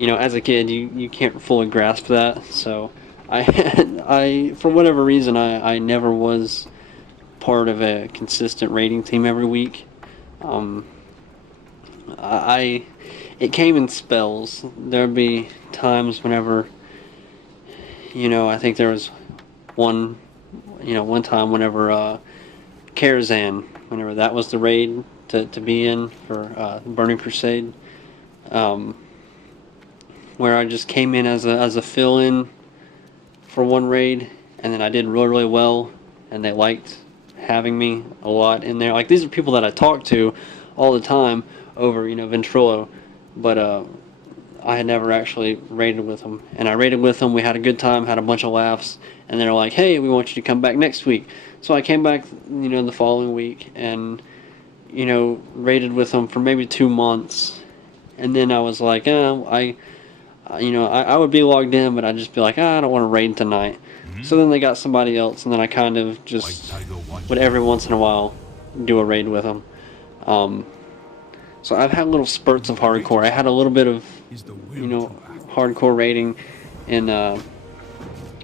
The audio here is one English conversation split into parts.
as a kid, you can't fully grasp that. So I, I for whatever reason, I never was part of a consistent raiding team every week. Um, I it came in spells. There'd be times whenever, I think there was one, one time whenever Karazhan, whenever that was the raid to be in for Burning Crusade, um, where I just came in as a fill-in for one raid, and then I did really, really well, and they liked having me a lot in there. Like, these are people that I talk to all the time over, Ventrilo, but I had never actually raided with them. And I raided with them, we had a good time, had a bunch of laughs, and they're like, hey, we want you to come back next week. So I came back, the following week, and, raided with them for maybe 2 months, and then I was like, I would be logged in, but I'd just be like, I don't want to raid tonight. So then they got somebody else, and then I kind of just would every once in a while do a raid with them. So I've had little spurts of hardcore. I had a little bit of, hardcore raiding in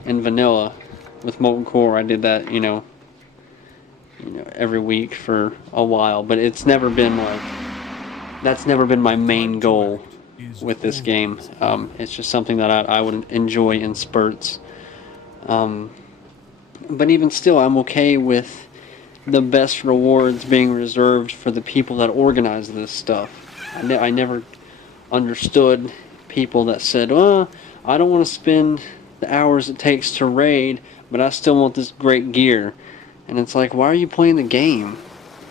vanilla with Molten Core. I did that, every week for a while, but it's never been like, that's never been my main goal with this game. It's just something that I would enjoy in spurts. But even still, I'm okay with the best rewards being reserved for the people that organize this stuff. I never understood people that said, well, I don't want to spend the hours it takes to raid, but I still want this great gear. And it's like, why are you playing the game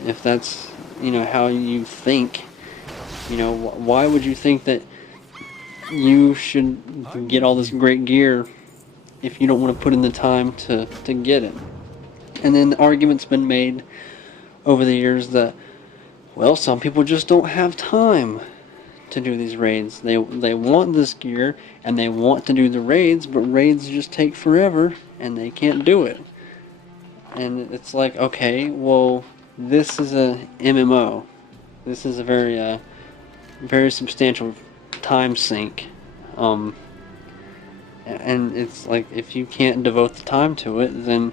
if that's, how you think? Why would you think that you should get all this great gear if you don't want to put in the time to get it? And then the argument's been made over the years that, well, some people just don't have time to do these raids. They want this gear and they want to do the raids, but raids just take forever and they can't do it. And it's like, okay, well, this is a MMO. This is a very very substantial time sink. And it's like, if you can't devote the time to it, then,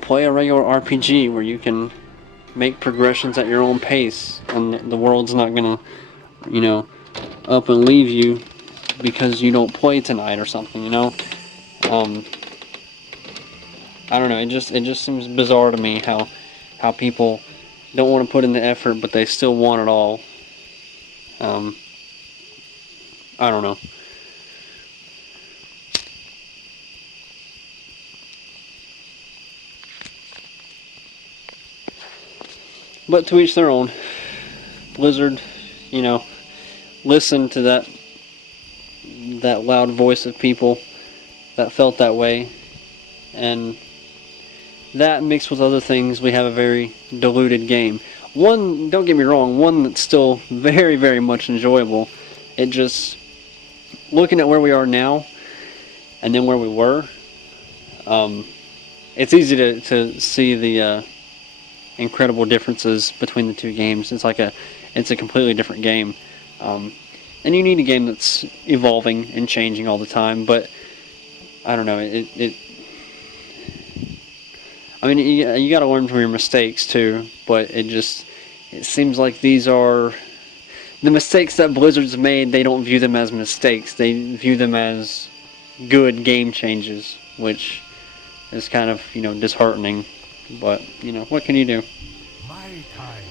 play a regular RPG where you can make progressions at your own pace, and the world's not gonna, up and leave you because you don't play tonight or something, I don't know, it just seems bizarre to me how people don't want to put in the effort, but they still want it all. I don't know. But to each their own. Blizzard, listen to that loud voice of people that felt that way, and that mixed with other things, we have a very diluted game. One, don't get me wrong, one that's still very, very much enjoyable. It just, looking at where we are now and then where we were, it's easy to see the incredible differences between the two games. It's a completely different game, and you need a game that's evolving and changing all the time. But I don't know, I mean, you got to learn from your mistakes too. But it seems like these are the mistakes that Blizzard's made. They don't view them as mistakes. They view them as good game changes, which is kind of, disheartening. But, what can you do? My time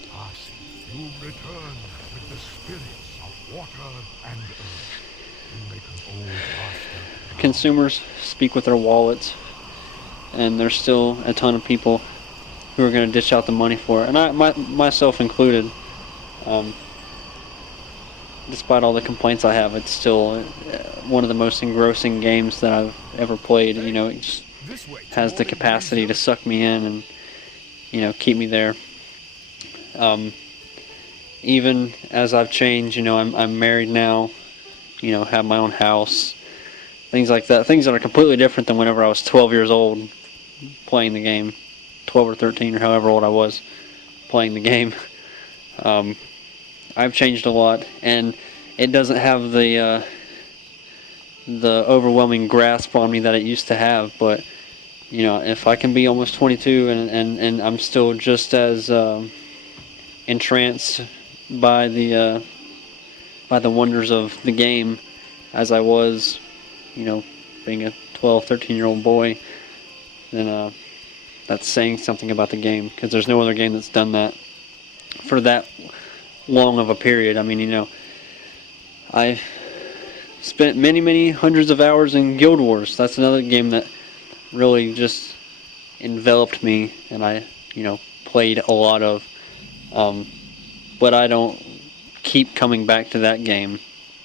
is passing. You return with the spirits of water and earth. You make an old master. Consumers speak with their wallets, and there's still a ton of people who are going to dish out the money for it, and myself included. Despite all the complaints I have, it's still one of the most engrossing games that I've ever played. It just has the capacity to suck me in and, keep me there. Even as I've changed, I'm married now, have my own house, things like that. Things that are completely different than whenever I was 12 years old playing the game, 12 or 13 or however old I was playing the game. I've changed a lot, and it doesn't have the overwhelming grasp on me that it used to have. But you know, if I can be almost 22 and I'm still just as entranced by the wonders of the game as I was, you know, being a 12, 13-year-old boy, then that's saying something about the game, because there's no other game that's done that for that long of a period. I mean, you know, I spent many, many hundreds of hours in Guild Wars. That's another game that really just enveloped me, and I, you know, played a lot of. But I don't keep coming back to that game.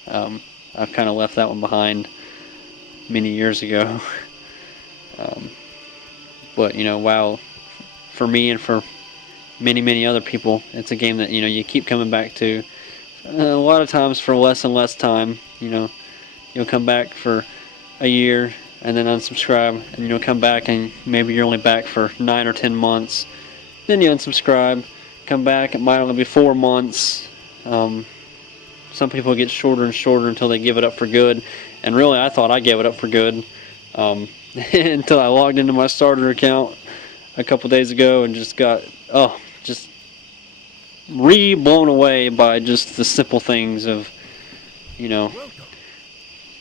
I've kind of left that one behind many years ago. But you know, WoW, for me and for many, many other people, it's a game that, you know, you keep coming back to. A lot of times for less and less time. You know, you'll come back for a year and then unsubscribe, and you'll come back and maybe you're only back for 9 or 10 months. Then you unsubscribe, come back, it might only be 4 months. Some people get shorter and shorter until they give it up for good, and really I thought I gave it up for good until I logged into my starter account a couple days ago and just got just blown away by just the simple things of, you know,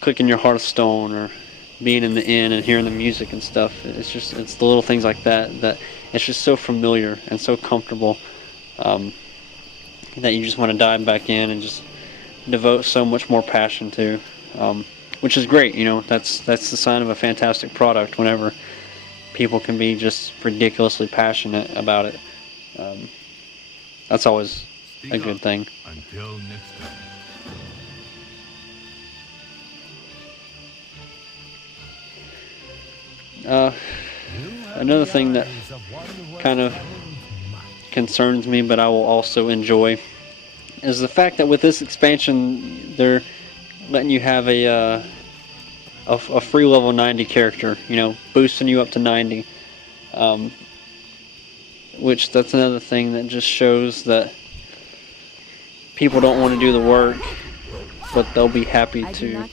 clicking your Hearthstone or being in the inn and hearing the music and stuff. It's the little things like that that it's just so familiar and so comfortable that you just want to dive back in and just devote so much more passion to, which is great. You know, that's the sign of a fantastic product whenever people can be just ridiculously passionate about it. That's always a good thing. Until next time. Another thing that kind of concerns me, but I will also enjoy, is the fact that with this expansion, they're letting you have a free level 90 character, you know, boosting you up to 90. Which that's another thing that just shows that people don't want to do the work, but they'll be happy to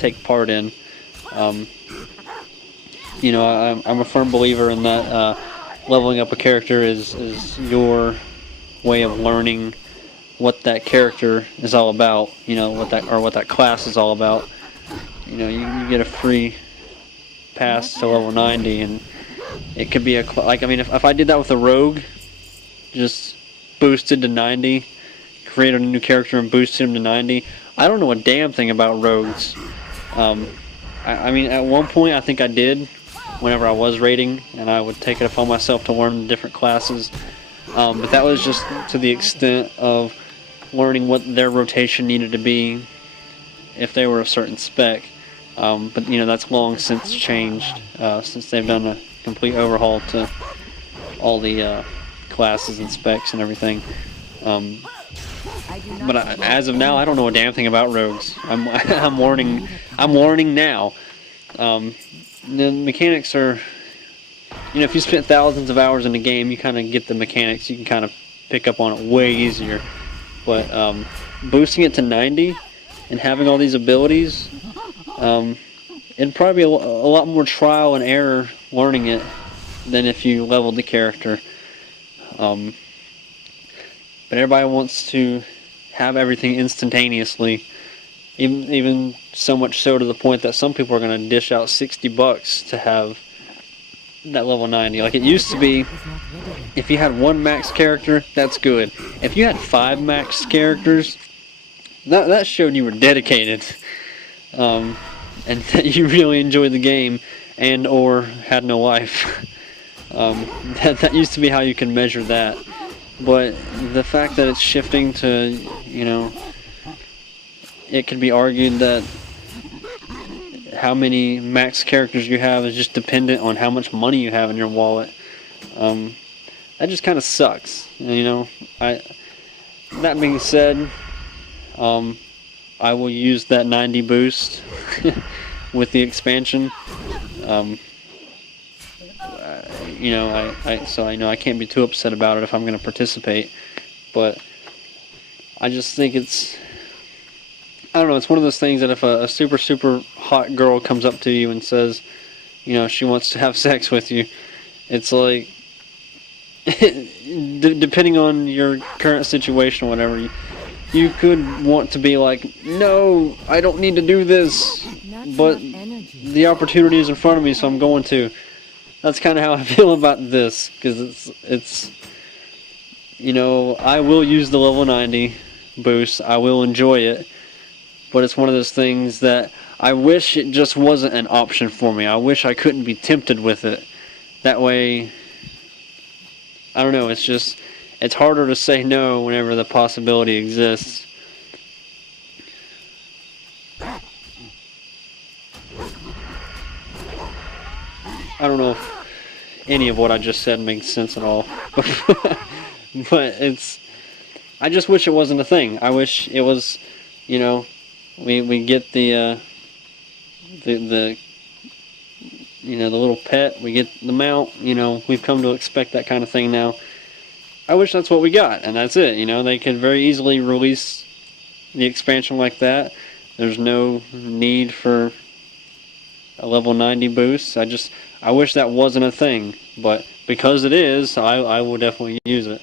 take part in. You know, I'm a firm believer in that leveling up a character is your way of learning what that character is all about. You know, what that class is all about. You know, you get a free pass to level 90, and it could be I mean, if I did that with a rogue, just boosted to 90, created a new character and boosted him to 90, I don't know a damn thing about rogues. I mean, at one point I think I did, whenever I was raiding, and I would take it upon myself to learn the different classes. But that was just to the extent of learning what their rotation needed to be if they were a certain spec. But you know, that's long since changed, since they've done a complete overhaul to all the classes and specs and everything. But as of now, I don't know a damn thing about rogues. I'm learning now. The mechanics are, you know, if you spent thousands of hours in the game, you kind of get the mechanics. You can kind of pick up on it way easier. But boosting it to 90 and having all these abilities, it'd probably be a lot more trial and error learning it than if you leveled the character. But everybody wants to have everything instantaneously, even so much so to the point that some people are going to dish out $60 to have that level 90. Like it used to be, if you had one max character, that's good. If you had 5 max characters, that showed you were dedicated, and that you really enjoyed the game and or had no life. That used to be how you could measure that. But the fact that it's shifting to, you know, it could be argued that how many max characters you have is just dependent on how much money you have in your wallet. That just kind of sucks. You know, that being said, I will use that 90 boost with the expansion. You know, so I know I can't be too upset about it if I'm going to participate, but I just think it's I don't know, it's one of those things that if a super, super hot girl comes up to you and says, you know, she wants to have sex with you, it's like, depending on your current situation or whatever, you could want to be like, no, I don't need to do this, but the opportunity is in front of me, so I'm going to. That's kind of how I feel about this, because it's, you know, I will use the level 90 boost, I will enjoy it, but it's one of those things that I wish it just wasn't an option for me. I wish I couldn't be tempted with it. That way, I don't know, it's just, it's harder to say no whenever the possibility exists. I don't know if any of what I just said makes sense at all. But it's, I just wish it wasn't a thing. I wish it was, you know, we get the you know, the little pet, we get the mount, you know, we've come to expect that kind of thing now. I wish that's what we got, and that's it, you know, they could very easily release the expansion like that. There's no need for a level 90 boost. I wish that wasn't a thing, but because it is, I will definitely use it.